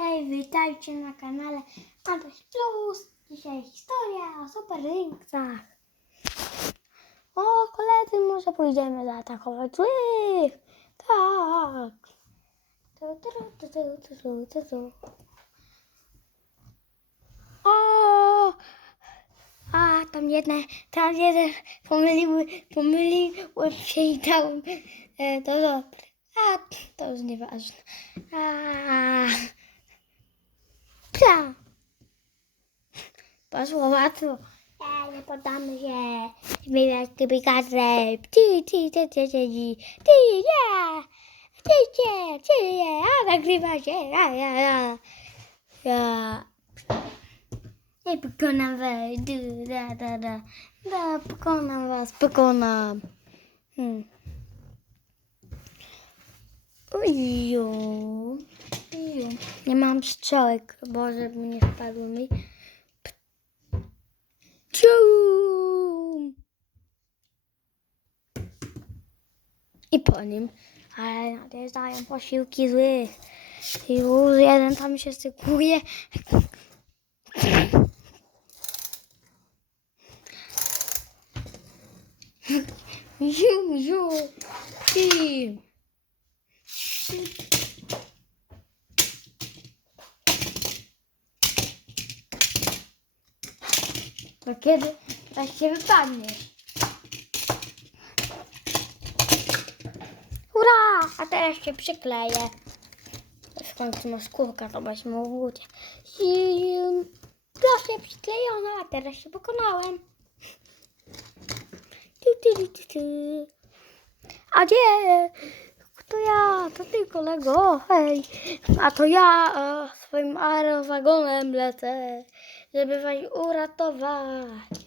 Hej, witajcie na kanale Adaś Plus. Dzisiaj historia o Super Rinksach. O, koledzy, może pójdziemy zaatakować złych. Tak. Tu, tu, tu, tu, tu, tu, tu. O! A, tam jedne, tam jeden pomyliły, pomyliły się i dałem e, to dobre. A, to już nieważne. A, psa. Poszło łatwo. E, nie poddamy się. Wybrać typy kasę. Ty, ty, ty, ty, ty, ty, ty, nie. Ty, ty, ty, nie. A, nagrywa się. Ja, ja, ja. Ja. Nie pokonam was. Da, da, da. Da, pokonam was, pokonam. Hmm. Ojo. Nie mam strzałek, bo żeby nie wpadły mi. Cium. I po nim. Ale nadjeżdżają posiłki złych. Już jeden tam się stykuje. Ziu, ziu. To kiedy wreszcie wypadnie? Ura! A teraz się przykleję. W końcu ma skórka, będzie mu uciec. Proszę przyklejona, a teraz się pokonałem. Tu, tu, tu, tu. A? To ja, to ty kolego, hej. A to ja e, swoim aerowagonem lecę, żeby was uratować.